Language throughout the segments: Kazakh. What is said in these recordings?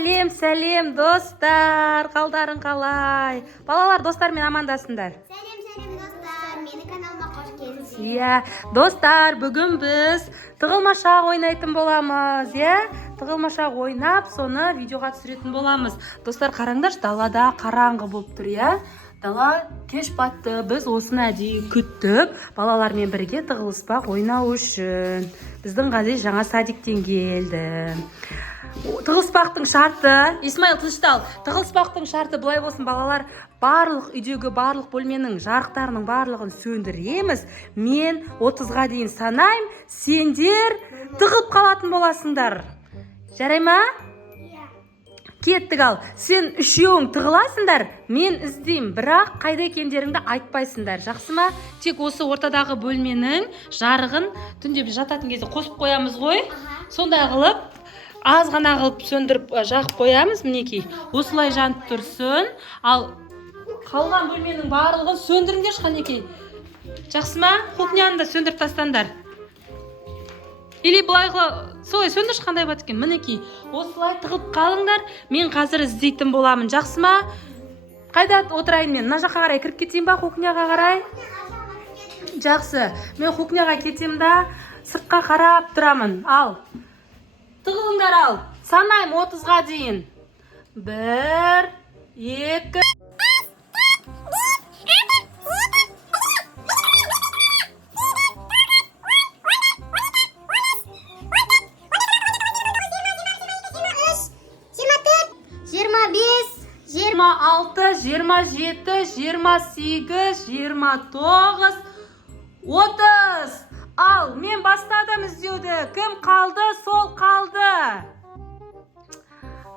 Сәлем достар, қалдарың қалай? Балалар достармен амандасыңдар. Сәлем достар, мені каналыма қош келдіңіз. Иә, достар, бүгін біз тығылмашақ ойнайтын боламыз, тығылмашақ ойнап, соны видеоға түсіретін боламыз. Достар, қараңдар, далада қараңғы болып тұр, Дала кеш батты, біз осыны әдейі күттіп, балалармен бірге тығылыспақ ойнау үшін. Біздің Ғазиз жаңа садиктен келді. Тығылыспақтың шарты, Исмаил тыныштал, тығылыспақтың шарты былай болсын, балалар, барлық үйдегі барлық бөлменің жарықтарының барлығын сөндіреміз. Мен 30-ға дейін санайым, сендер тығып қалатын боласыңдар. Жарай ма? Кеттік ал, сен үшеуің тығыласыңдар, мен іздейм, бірақ қайда екендеріңді айтпайсыңдар, жақсы ма? Тек осы ортадағы бөлменің жарығын түнде біз жататын кезде қосып қоямыз ғой, сондай қылып, аз ғана қылып сөндіріп жағып қоямыз, мінекей, осылай жанып тұрсын, ал қалған бөлменің барлығын сөндіріңдер шқанекей, жақсы ма? Кухняны да сөндіріп тастаңдар. Или былайғы, солай сөндір қандай бат екен, мінекей, осылай тығып қалыңдар, мен қазір іздейтін боламын, жақсы ма? Қайда отырайын мен, мына жаққа қарай кіріп кетейін ба, кухняға қарай? Жақсы, мен кухняға кетем да, сыртқа қарап тұрамын, ал. Тығылыңдар ал, санайым 30-ға дейін. 1, 2... Алты, 27, 28, 29, 30. Ал, мен бастадым іздеуді. Кім қалды, сол қалды.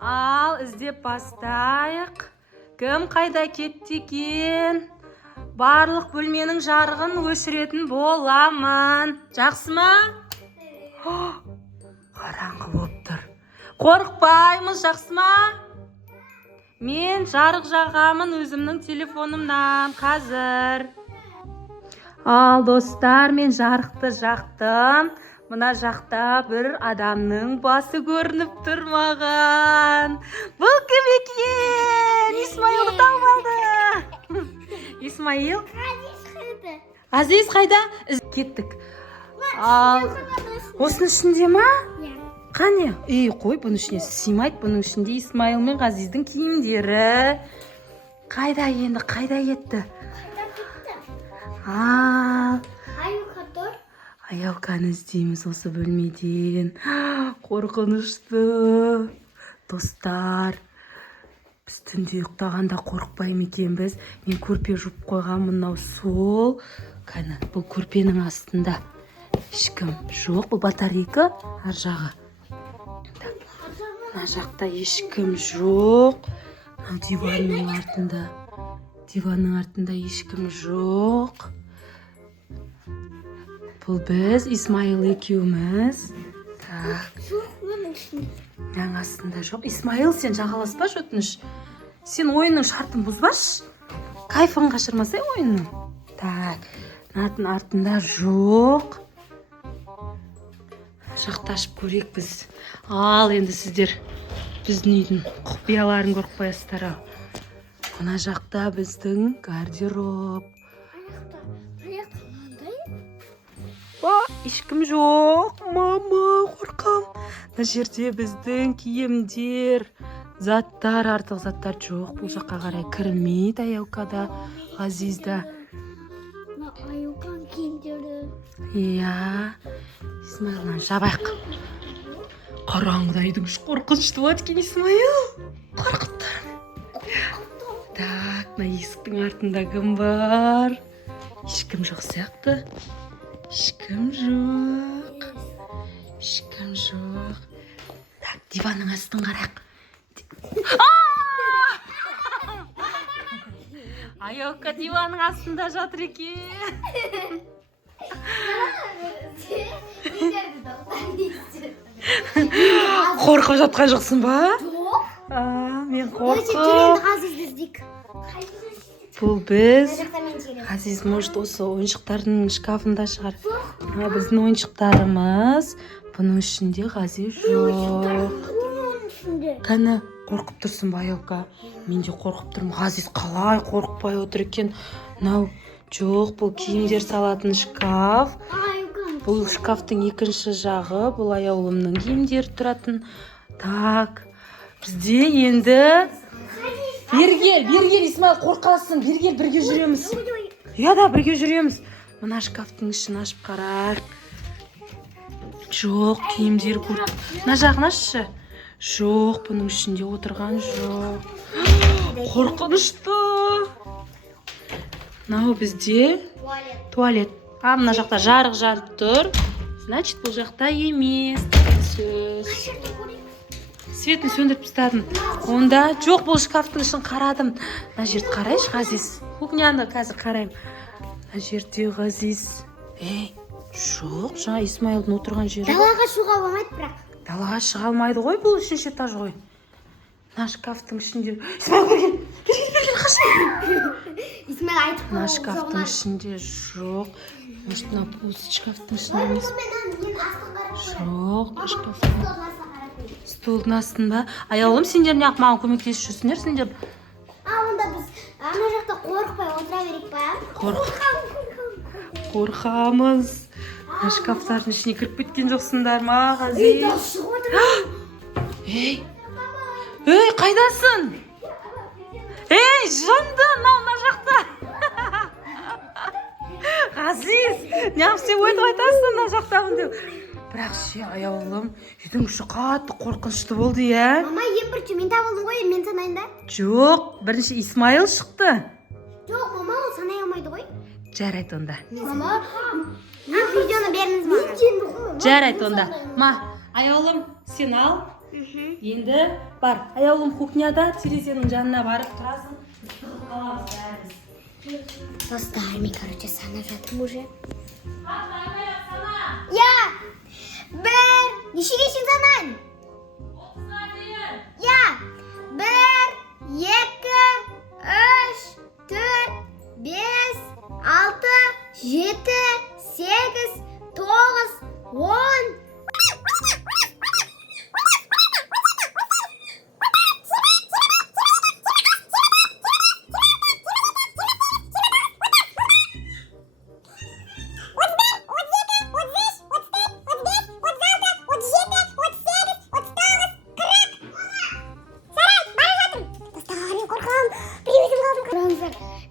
Ал, іздеп бастайық. Кім қайда кетті екен? Барлық бөлменің жарығын өшіретін боламын. Жақсы ма? Қараңғы болып тұр. Қорықпаймыз, жақсы ма? Мен жарық жағамын өзімнің телефонымнан қазір. Ал достар, мен жарықты жақтым. Мына жақта бір адамның басы көрініп тұр маған. Бұл кім екен? Исмаилды тауып алды. Исмаил? Ғазиз қайда? Кеттік. Ал, осының ішінде ма? Қане? Қой, бұның ішіне сыймайды, бұның ішінде Исмаил мен Ғазиздің киімдері. Қайда енді, қайда кетті? Аяуканы іздейміз осы бөлмеден. Қорқынышты. Достар, біз түнде ұйықтағанда қорықпаймын екенбіз. Мен көрпе жуып қойған мынау сол. Қане, бұл көрпенің астында ешкім жоқ, бұл батарейка ар жағы. Мына жақта ешкім жоқ. Диванның артында ешкім жоқ. Бұл біз, Исмаил екеуміз. Так. Мынаның астында жоқ. Исмаил, сен жағаласпаш өтініш. Сен ойынның шартын бұзбаш. Кайфын қашырмасай ойынның. Так. Мынаның артында жоқ. Жақты ашып көрек біз. Ал, енді сіздер біздің үйдің құпияларын көріп қоясыздар. Мына жақта біздің гардероб. Ешкім жоқ. Мама, қорқам. Мына жерде біздің киімдер, заттар, артық заттар жоқ. Бұл жаққа қарай кірмейді аяукада, Ғазизда. Аяукан киімдері. Иә. Исмаилнан жабайық. Қараңғыда үйдің қорқынышты болады екен, Исмаил. Қорқытты. Так, мына есіктің артында кім бар? Ешкім жоқ сияқты. Ешкім жоқ. Так, диванның астын қарақ. Аяука диванның астында жатыр екен. Қорқып жатқан жоқсың ба? Жоқ. Мен қорқып. Бұл біз. Ғазиз, может, осы ойыншықтардың шкафында шығар. Біздің ойыншықтарымыз. Бұның ішінде Ғазиз жоқ. Кәні қорқып тұрсың ба, Аюлка? Мен де қорқып тұрмын. Ғазиз қалай қорқықпай отыр екен. Мынау жоқ, бұл киімдер салатын шкаф. Бұл шкафтың екінші жағы, бұл аяулымның киімдері тұратын. Так, бізде енді... Бергел, Исмаил, қорқасың. Бергел, бірге жүреміз. Да, бірге жүреміз. Мына шкафтың ішін ашып қарайық. Жоқ, киімдер көріп. Мына жағын ашшы. Жоқ, бұның ішінде отырған жоқ. Қорқынышты. Мынау бізде туалет. Мына жақта жарық жанып тұр. Значит, бұл жақта емес. Сөз. Светін сөндіріп тастадым. Онда жоқ, бұл шкафтың ішін қарадым. Мына жерді қарайшы, Ғазиз. Кухняны қазір қарайым. Мына жерде Ғазиз. Жоқ, жаңа Исмаилдың отырған жері. Далаға шығуға болмайды бірақ. Далаға шыға алмайды ғой, бұл үшінші этаж ғой. Мына шкафтың ішінде... Исмаил, берген, қашын. Исмаил айтып Мына шкафтың ішінде жоқ. Может, мына бұл шкафтың ішінде емес. Жоқ, шкафтың. Столдың астын ба? Аяулым, сендер неғып маған көмектесіп жүрсіңдер, сендер? Онда біз ана жақта қорықпай отыра берейік па? Қорқамыз. Шкафтардың ішіне кіріп кеткен жоқсыңдар ма, Ғазиз? Қайдасың? Жанды, мына жақта. Ғазиз, неғып сен өйтіп айтасың мына жақтамын деп. Бірақ аяулым, үйдің іші қатты қорқынышты болды, Мама, ең бірінші мен табылдым ғой, мен санайын да? Жоқ, бірінші Исмаил шықты. Жоқ, мама, ол санай алмайды ғой. Жарайды онда. Мама, видеоны беріңіз маған. Жарайды онда. Аяулым, сен ал. Енді бар. Аяулым кухняда терезенің жанына барып тұрасың. Достар, мен, санап жатырмын уже. Нешеге шын санайын? 30-ға дейін. 1, 2, 3, 4, 5, 6, 7, 8, 9, 10.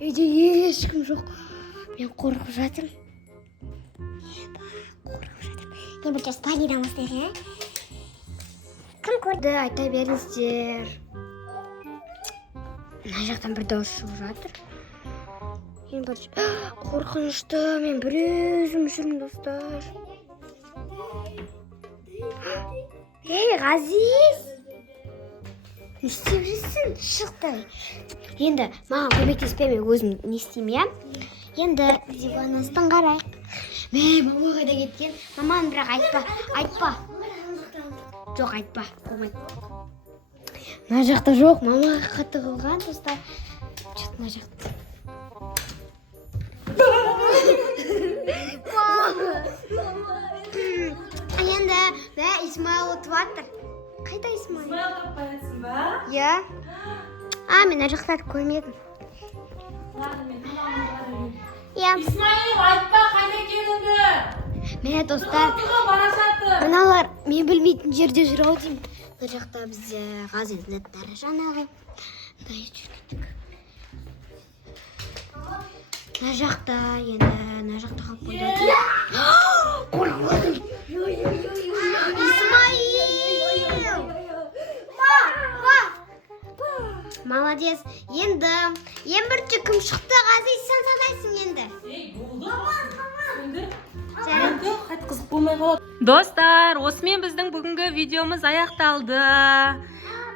Үйде ешкім жоқ. Мен қорқып жатырмын. Мен бір спальныйдан бастайық, Кім көрді, айта беріңіздер. Мына жақтан бір дауыс шығып жатыр. Қорқынышты, мен бір өзім жүрмін, достар. Ғазиз! Не істеп жүрсің? Шықты. Енді маған көмектеспей, мен өзім не істеймін, Енді диванастан қарайық. Мама қайда кеткен? Маман, бірақ айтпа. Жоқ, айтпа. Болмайды. Мына жақта жоқ, мама қатты қылған, достар. Мына жақта. Енді Исмаил өтіп жатыр. Қайда Исмаил? Исмаил таппай жатсың ба? Мен ана жақтарды көрмедім. Исмаил, айтпа, қайда екеніңді? Міне, достар, бара жатыр. мыналар мен білмейтін жерде жүр-ау деймін. Мына жақта бізде Ғазиздің аттары жаңағы. Мына жақта, енді мына жақта қалып қойды. Қорқып. Исмаил! Молодец. Енді ең бірінші кім шықты? Ғазиз, сен санайсың енді. Болды. Жарайды, қайтқызып болмай қалады. Достар, осымен біздің бүгінгі видеомыз аяқталды.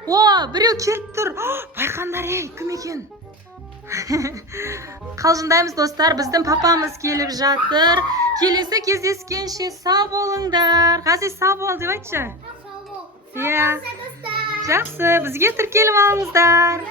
Біреу келіп тұр. Байқаңдар, кім екен? Қалжыңдаймыз, достар, біздің папамыз келіп жатыр. Келесі кездескенше сау болыңдар. Ғазиз, сау бол деп айтшы. Сау бол. Жақсы, бізге тіркеліп алыңыздар.